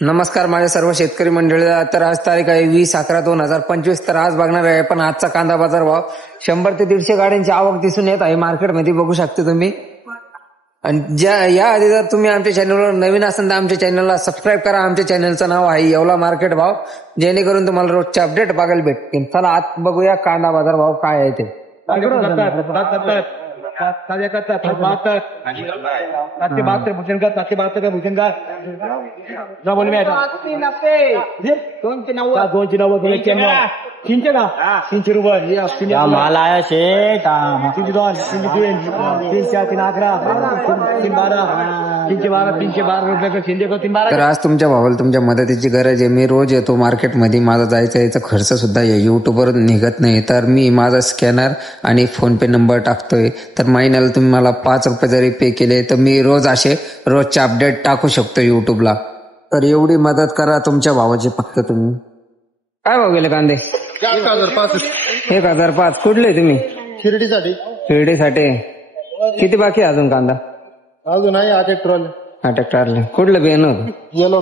नमस्कार माझ्या सर्व शेतकरी मंडळीला. तर आज तारीख आहे 20/11/2025. तर आज बघणार आहे पण आजचा कांदा बाजार भाव. 100 ते 150 गाड्यांची आवक दिसून येत आहे मार्केटमध्ये, बघू शकता तुम्ही. आणि या आधी जर तुम्ही आमच्या चॅनलवर नवीन असाल तर आमच्या चॅनलला सबस्क्राईब करा. आमच्या चॅनलचं नाव आहे येवला मार्केट भाव, जेणेकरून तुम्हाला रोजचे अपडेट बघायला भेटतील. चला आज बघूया कांदा बाजार भाव काय आहे ते. 772 भूषण का 772 का भूषण का ना बोल मी 300 रुपये माल आया शेठ 312 रुपये का शिंदे को 312. तर आज तुमच्या भावाला तुमच्या मदतीची गरज आहे. मी रोज येतो मार्केटमध्ये, माझा जायचा याचा खर्च सुद्धा युट्यूबवर निघत नाही. तर मी माझा स्कॅनर आणि फोन पे नंबर टाकतोय. तर महिन्याला तुम्ही मला 5 रुपये जरी पे केले तर मी रोज असे रोजचे अपडेट टाकू शकतो युट्यूबला. तर एवढी मदत करा तुमच्या भावाची फक्त तुम्ही. काय भाव गेले कांदे? 1005. कुठले तुम्ही? शिर्डीसाठी. किती बाकी आहे अजून कांदा? अजून आहे 8 ट्रॉल. 8 ट्रॉली. कुठलं बियाणं होतं? येलो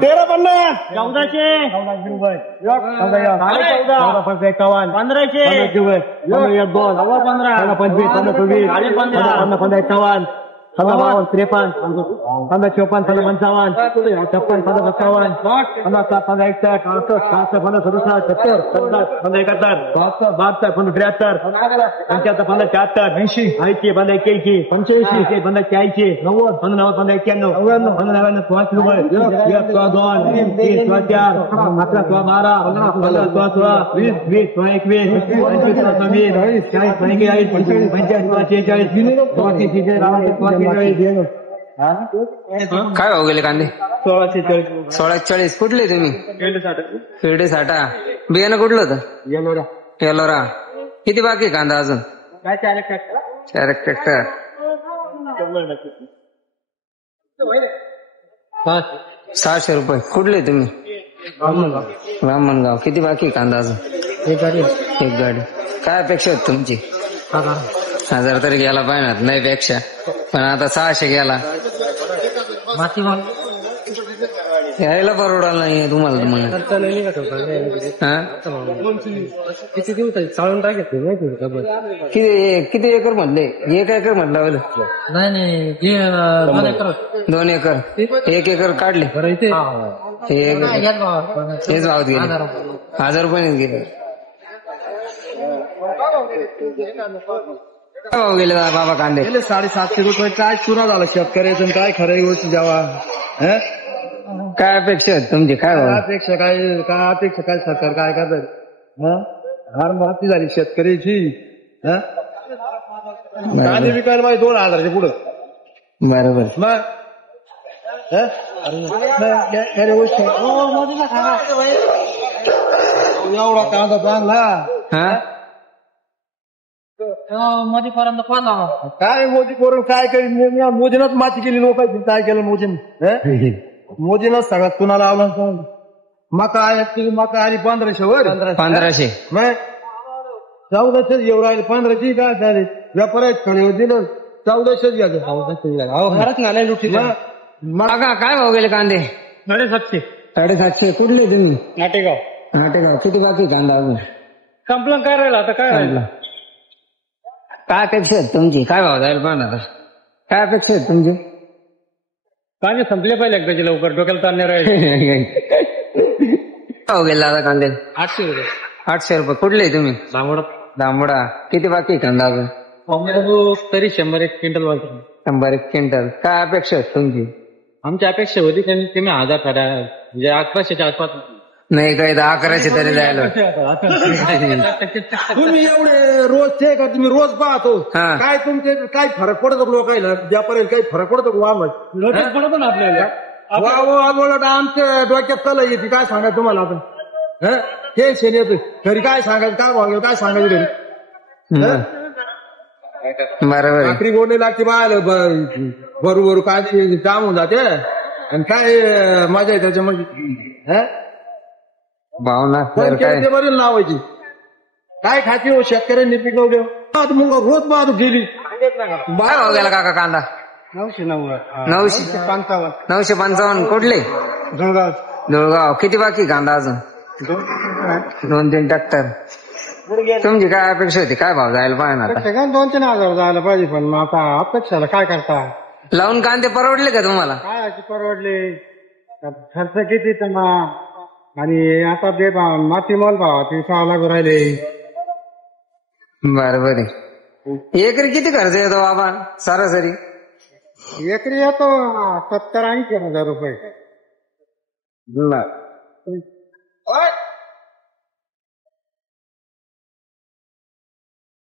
13 15 53 55 54 55 56 57 58 61 70 71 73 75 76 81 85 85 90 91 5 रुपये काय भाव गेले कांदे? 1640. कुठले तुम्ही? शिर्डीसाठी. बियाणं कुठलं होतं? येलोरा. किती बाकी कांदा अजून? 4 ट्रॅक्टर. 600 रुपये. कुठले तुम्ही? ब्राह्मणगाव. किती बाकी कांदा अजून? एक गाडी. काय अपेक्षा होती तुमची? 1000 तरी गेला पाहिजे नाही पेक्षा, पण आता 600 गेला. यायला परवडाल नाही तुम्हाला. किती एकर म्हटले? 1 एकर म्हटलं? नाही 2 एकर. 1 एकर काढले. हेच भावात गेले. 1000 रुपये गेले. काय भाव गेले बाबा कांदे? 750 रुपये. काय चुरा झाला शेतकऱ्याचं, काय खरं गोष्ट जेव्हा. काय अपेक्षा आहेत तुमची? काय भाव अपेक्षा? काय सरकार काय करतात? हार माती झाली शेतकऱ्याची. कांदे विकायला पाहिजे 2000च्या पुढं. बरोबर. मग एवढा कांदा चांगला मोदीपर्यंत काय मोदी करून काय मोदीनच माती केली लोकांची. काय केलं मोदीनच सगळ्यात कुणाला लावला. मका आली 1500 वर. 1500. मग 1400 येऊ राहिले. 1500 काय झाले? व्यापारात खडे दिलं 1400 घ्यायचं. काय भाव गेले कांदे? 750. 750. कुठले तुम्ही? नाटेगाव. किती बाकी कांदा अजून? संपलं काय राहिलं आता? काय काय अपेक्षा आहेत तुमची? काय भाव जाईल पण आता? काय अपेक्षा आहेत तुमची? कांदे संपले पाहिजे एकदाचे लवकर. डोक्याला ताणणे राहिले. भाव गेला आता कांदे? 800 रुपये. 800 रुपये. कुठले तुम्ही? दामोडा. किती बाकी कांदा अजून? तरी 100-1 क्विंटल वाजता. 100-1 क्विंटल. काय अपेक्षा आहेत तुमची? आमची अपेक्षा होती कमी 1000 खडा, म्हणजे 1100च्या आसपास. नाही काही 1100 तरी जायला. तुम्ही एवढे रोजचे का? तुम्ही रोज पाहतो. काय तुमचे काय फरक पडतो लोकांना? ज्यापर्यंत काही फरक पडतो पडतो ना आपल्याला. आमच्या डोक्यात कला येते. काय सांगायचं तुम्हाला आपण? हे शेण येतं घरी. काय सांगायचं? काय भाव काय सांगायचं घरी? बरोबर. भाकरी गोडणी लागते बायला बरोबर. काय काम होऊन जाते आणि काय मजा आहे त्याच्यामध्ये. भावना बरेल लावायची. काय खाते हो शेतकऱ्यांनी पिकवले मग रोज पाहतो गेली. काय भाव गेला काका कांदा? 955. कुठले? धुळगाव. किती बाकी कांदा अजून? 2-3 ट्रॅक्टर. तुमची काय अपेक्षा होती? काय भाव जायला पाहिजे आता? 2-3 हजार जायला पाहिजे, पण मग आता अपेक्षाला काय करता? लावून कांदे परवडले का तुम्हाला? काय परवडले? खर्च किती त्यांना, आणि आता ते माती मोल भाव ते 6 लाख राहिले. बरोबर आहे. एकरी किती खर्च येतो बाबा सरासरी? एकरी येतो 70-80 हजार रुपये.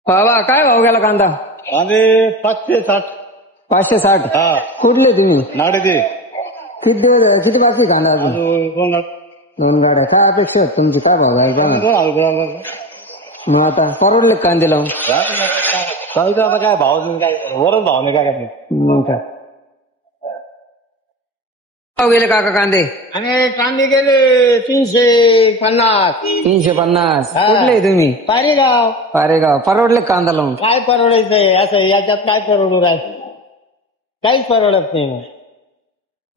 बाबा काय भाव गेला कांदा? 560. 560. कुठले तुम्ही? नाडे ते किती बाकी कांदा अजून? 2 गाड्या. काय अपेक्षा आहेत तुमची? काय भाव आहे? मग आता परवडले कांदे लावून? आता काय भाव काय वरच भाव नाही काय मग काय भाव गेले काका कांदे? आणि कांदे गेले 350. 350. कुठले तुम्ही? पारेगाव. परवडले कांदा लावून? काय परवडायचंय असं, याच्यात काय परवडू काय? काहीच परवडत नाही.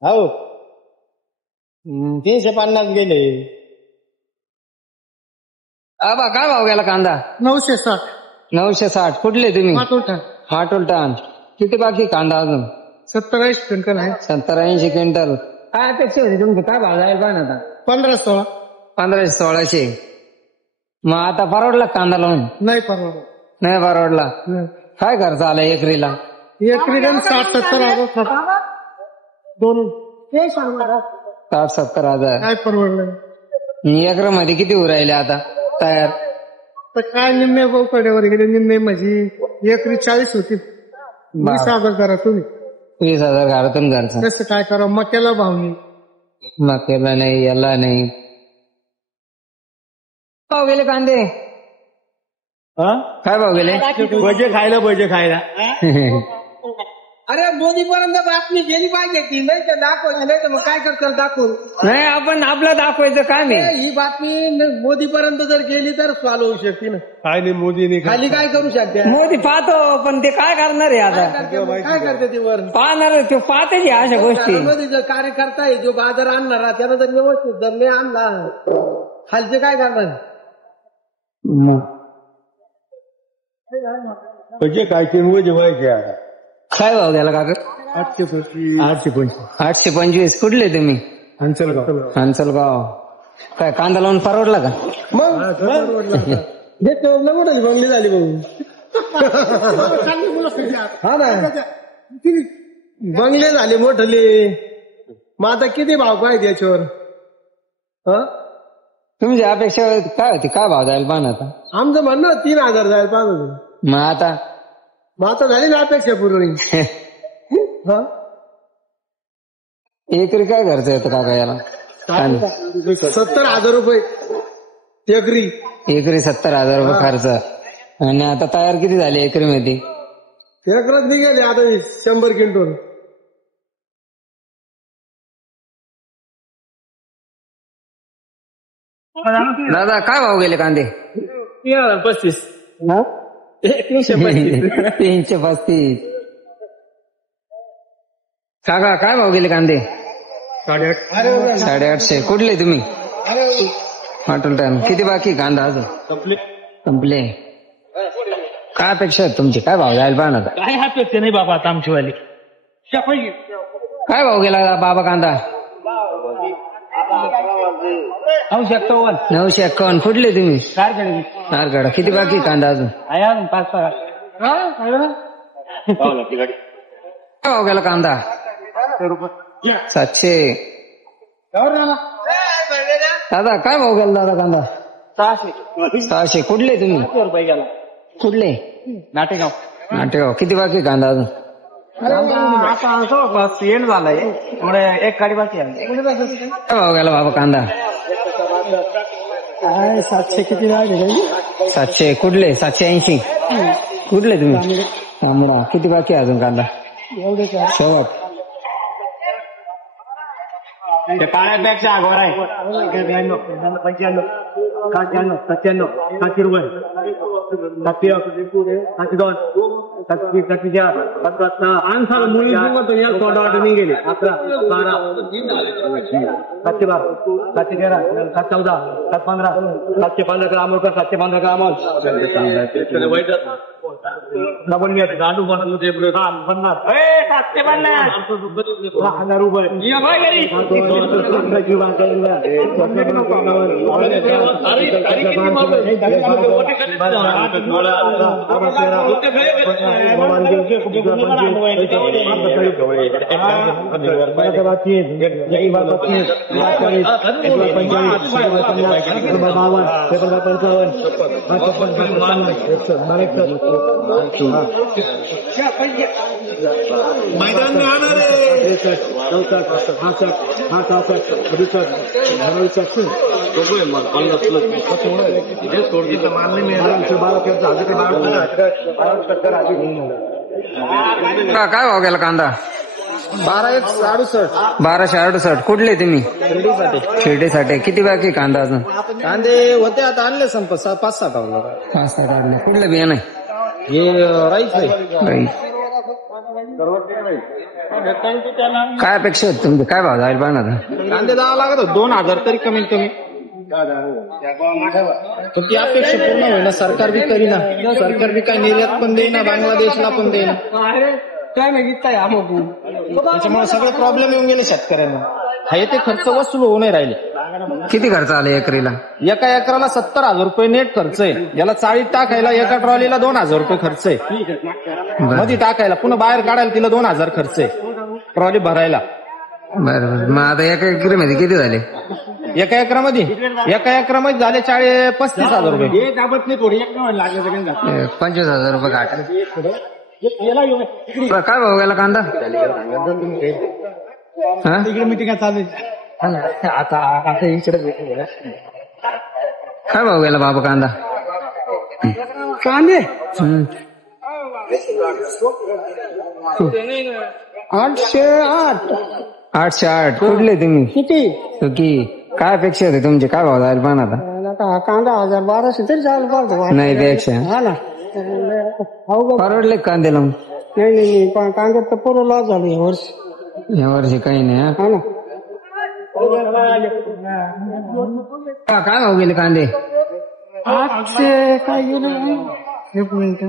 हो 350 गेले. आबा काय भाव गेला कांदा? 960. 960. कुठले तुम्ही? हाटोलटान. किती बाकी कांदा अजून? 70-80 क्विंटल आहे. 70-80 क्विंटल. काय अपेक्षा होती तुमची? काय भाव जाईल पाहिजे आता? 1500-16. 1500-1600. मग आता परवडला कांदा लावून? नाही परवडत. नाही परवडला. काय खर्च आला एकरीला? एकरी 60-70 हजार. 60-70 हजार. काय परवडलं? एकर मध्ये किती उरायले आता तयार? तर काय निम्मे बोकड्यावर गेले, निम्मे म्हणजे एकरी 40 होती. 20,000 करा तुम्ही. 20,000 घरातून घरचा. कसं काय करा? मक्याला भाव नाही. मक्याला नाही, याला नाही. भाव गेले कांदे? काय भाव गेले? भजे खायला. अरे मोदीपर्यंत बातमी गेली पाहिजे की नाही, तर दाखवलं नाही तर मग काय करतात दाखवू? नाही, आपण आपलं दाखवायचं काम आहे. ही बातमी मोदीपर्यंत जर गेली तर सॉल्व होऊ शकते ना. काय नाही मोदीने खाली काय करू शकते? मोदी पाहतो, पण ते काय करणार आहे आता? काय करते ते वर पाहणार ते पाहते अशा गोष्टी. मोदी जर कार्यकर्ता आहे, जो बाजार आणणार त्यानं जर व्यवस्थित जर नाही आणला, खालचे काय करणार? म्हणजे काय व्हायचे? काय भाव गेला काका? 825. कुठले तुम्ही? अंचलगाव. काय कांदा लावून परवडला का? मग बंगली झाली हा ना, बंगले झाले मोठले. मग आता किती भाव पाहिजे याच्यावर? तुमची अपेक्षा काय होती? काय भाव जायला पाहिजे आता? आमचं म्हणणं 3,000 जायला पाहिजे. मग आता झाली ना अपेक्षा पूर्ण. एकरी काय खर्च येतो काका याला? 70,000 रुपये एकरी. एकरी 70,000 रुपये खर्च. आणि आता तयार किती झाले एकरी मध्ये? एकरच निघाले आता 100 क्विंटल. दादा काय भाव गेले कांदे? 335. 335. काका काय भाव गेले कांदे? 850. कुठले तुम्ही? हाटोलटान. किती बाकी कांदा अजून? संपले. काय अपेक्षा आहेत तुमची? काय भाव जायला पाहिजे? काय अपेक्षा नाही बाबा आता आमची वाली. काय भाव गेला बाबा कांदा? 951. कुठले तुम्ही? कारगडा. किती बाकी कांदा अजून? 5-6. काय भाव गेला कांदा? 700. दादा काय भाव गेला दादा कांदा? 600. कुठले तुम्ही? कुठले? नाटेगाव. किती बाकी कांदा अजून? एंड झालाय, एक गाडी बाकी आहे. काय भाव गेला बाबा कांदा? 700. किती राहिले? 700. कुठले? 780. कुठले तुम्ही? तांबडा. किती बाकी अजून कांदा? एवढे शेवट. काळ्यापेक्षा अगोदर आहे 95 95 97 700 रुपये 702 704 मुली नाही गेले 11 12 712 713 714 715 715 ग्राम 715 ग्राम डबल मिळत गाडू बनवलं ते 50 750 रुपये मैदान में आना रे 12 काय भाव गेला कांदा 1268 कुठले तुम्ही शिर्डीसाठी किती बाकी कांदा अजून कांदे होते आता आणले संप 5-6 काढले 5-6 काढले कुठलं बियाणं आहे हे राईस आहे काय अपेक्षा होती तुमची काय भाव जाईल पाहिजे आता कांदे 10 लागत 2000 तरी कमीत कमी पण ती अपेक्षा पूर्ण होईना सरकार बी करीना सरकार बी काही निर्यात पण देईना बांगलादेशला पण देईना त्याच्यामुळे सगळे प्रॉब्लेम येऊन गेले शेतकऱ्यांना हे ते खर्च वसूल होऊ नाही राहिले किती खर्च आले एकरीला एका एकराला 70,000 रुपये नेट खर्च आहे याला चाळीत टाकायला एका ट्रॉलीला 2,000 रुपये खर्च आहे मध्ये टाकायला पुन्हा बाहेर काढायला तिला 2,000 खर्च आहे ट्रॉली भरायला बरोबर मग आता एका एकरीमध्ये किती झाले एका एकरामध्ये झाले 35,000 रुपये 25,000 रुपये काटले काय भाव गेला कांदा मिटिंग चालू आता इकडे काय भाव गेला बाबा कांदा कांदे 808 कुठले तुम्ही किती काय अपेक्षा होते तुमचे काय भाव जायला पण आता कांदा 1,000-1,200 तरी जायला पाहिजे नाही पेक्षा परवडले कांदे लावून नाही कांद्यात तर पूर्ण लॉस झालं यावर्षी काही नाही काय भाव गेले कांदे 800 काय गेले एक मिनिट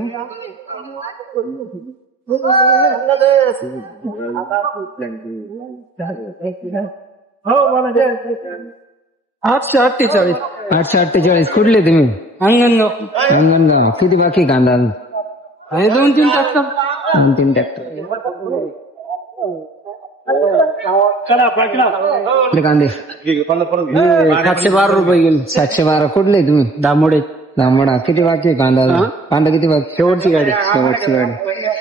848 कुठले तुम्ही अंगणगाव किती बाकी कांदा 2-3 ट्रॅक्टर 2-3 ट्रॅक्टर कांदे 712 रुपये गेले 712 कुठले तुम्ही दामोडा किती बाकी कांदा किती बाकी शेवटची गाडी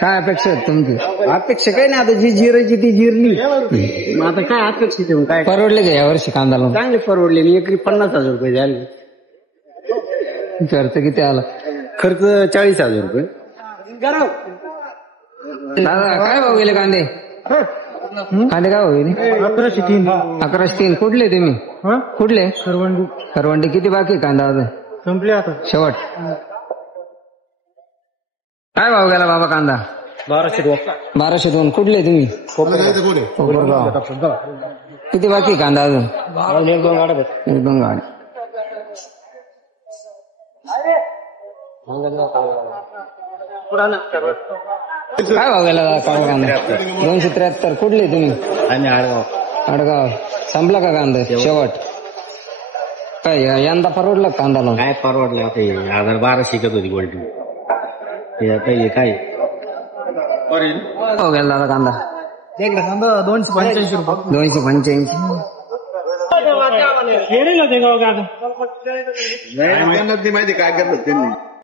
काय अपेक्षा आहेत तुमची अपेक्षा काही नाही आता जी जिरायची ती जिरली आता काय अपेक्षित काय परवडले का यावर्षी कांदा लावून चांगले परवडले मी एकरी 50,000 रुपये झाले खर्च किती आला खर्च 40,000 रुपये दादा काय भाव गेले कांदे काय भाव गेले 1103 कुठले तुम्ही कुठले करवंडी किती बाकी कांदा अजून संपले आता शेवट काय भाव गेला बाबा कांदा 1202 कुठले तुम्ही कोपरगाव किती बाकी कांदा अजून 1-2 गाडी काय भाव गेला कांदा 273 कुठले तुम्ही आडगाव संपला का कांदा शेवट काय यंदा परवडला कांदा लावून काय परवडलं ते 1,012 शिकत होती गोल्ड काय हो गेला दादा कांदा 285 रुपये 285 माहिती काय करतात त्यांनी